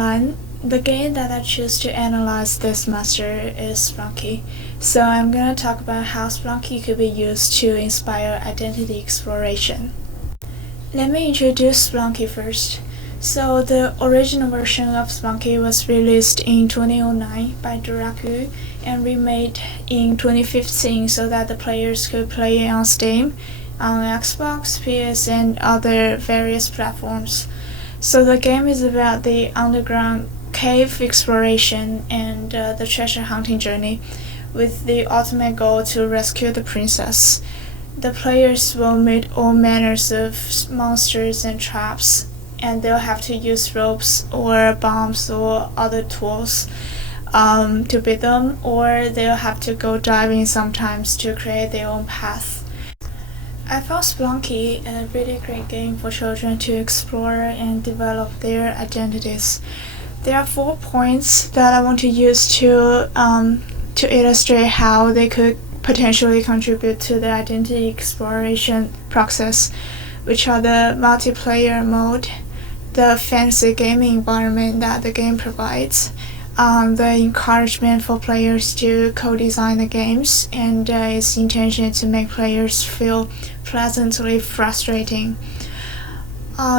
online. The game that I choose to analyze this semester is Splunky. So I'm going to talk about how Splunky could be used to inspire identity exploration. Let me introduce Splunky first. So the original version of Splunky was released in 2009 by CURRIC and remade in 2015 so that the players could play it on Steam, on Xbox, PS, and other various platforms. So the game is about the underground cave exploration and the treasure hunting journey, with the ultimate goal to rescue the princess. The players will meet all manners of monsters and traps, and they'll have to use ropes or bombs or other tools to beat them, or they'll have to go diving sometimes to create their own path. I found Splunky a really great game for children to explore and develop their identities. There are 4 points that I want to use to illustrate how they could potentially contribute to the identity exploration process, which are the multiplayer mode, the fantasy gaming environment that the game provides, the encouragement for players to co-design the games, and its intention to make players feel pleasantly frustrating.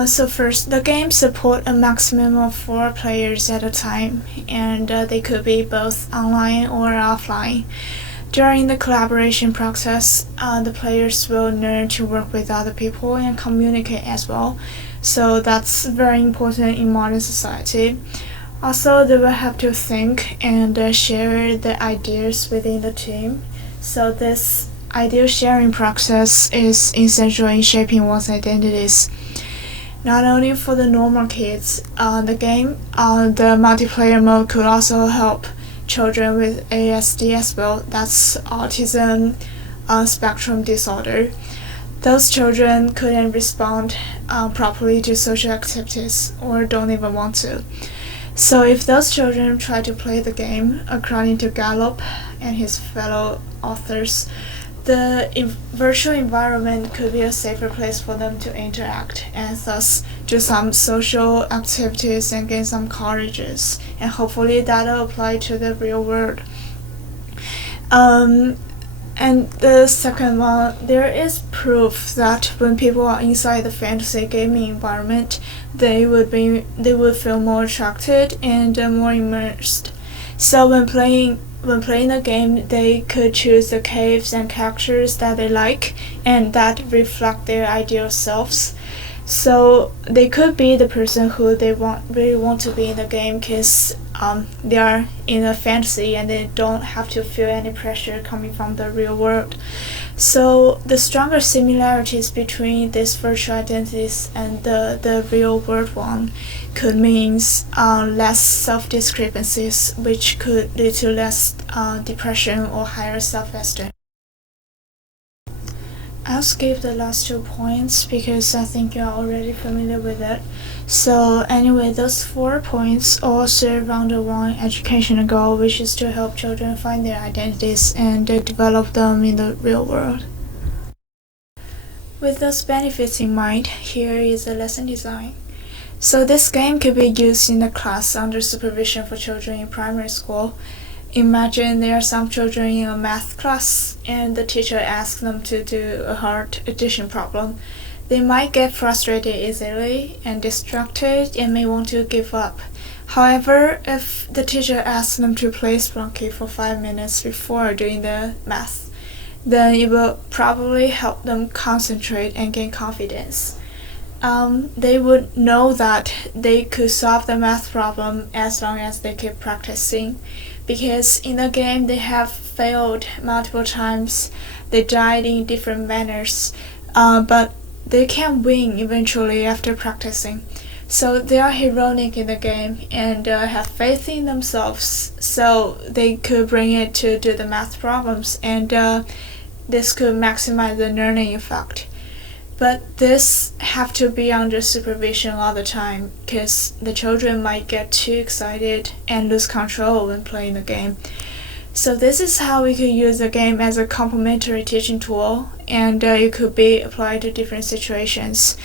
So first, the game supports a maximum of 4 players at a time, and they could be both online or offline. During the collaboration process, the players will learn to work with other people and communicate as well. So that's very important in modern society. Also, they will have to think and share the ideas within the team. So this idea sharing process is essential in shaping one's identities. Not only for the normal kids, the multiplayer mode could also help children with ASD as well. That's autism spectrum disorder. Those children couldn't respond properly to social activities or don't even want to. So if those children try to play the game, according to Gallup and his fellow authors, the virtual environment could be a safer place for them to interact and thus do some social activities and gain some colleges, and hopefully that'll apply to the real world. And the second one, there is proof that when people are inside the fantasy gaming environment, they would feel more attracted and more immersed. So when playing the game, they could choose the caves and characters that they like and that reflect their ideal selves. So they could be the person who they really want to be in the game because they are in a fantasy and they don't have to feel any pressure coming from the real world. So the stronger similarities between these virtual identities and the real world one could mean less self-discrepancies, which could lead to less depression or higher self-esteem. I'll skip the last 2 points because I think you're already familiar with it. So anyway, those 4 points all serve under one educational goal, which is to help children find their identities and develop them in the real world. With those benefits in mind, here is the lesson design. So this game could be used in a class under supervision for children in primary school. Imagine there are some children in a math class and the teacher asks them to do a hard addition problem. They might get frustrated easily and distracted and may want to give up. However, if the teacher asks them to play Splunky for 5 minutes before doing the math, then it will probably help them concentrate and gain confidence. They would know that they could solve the math problem as long as they keep practicing, because in the game they have failed multiple times, they died in different manners, but they can win eventually after practicing. So they are heroic in the game and have faith in themselves, so they could bring it to do the math problems, and this could maximize the learning effect. But this have to be under supervision all the time, because the children might get too excited and lose control when playing the game. So this is how we could use the game as a complementary teaching tool, and it could be applied to different situations.